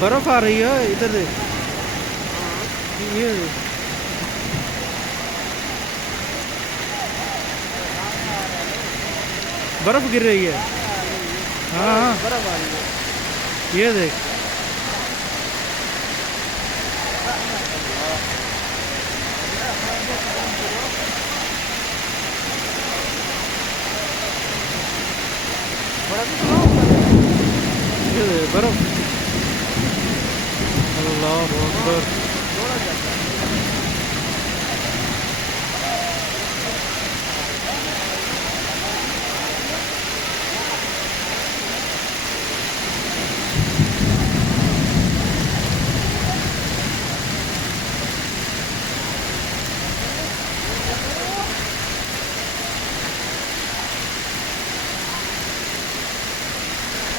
बर्फ आ रही है इधर देख। ये बर्फ गिर रही है। हाँ हाँ बर्फ आ रही है। ये देख। ये देख बर्फ। अल्लाह अकबर।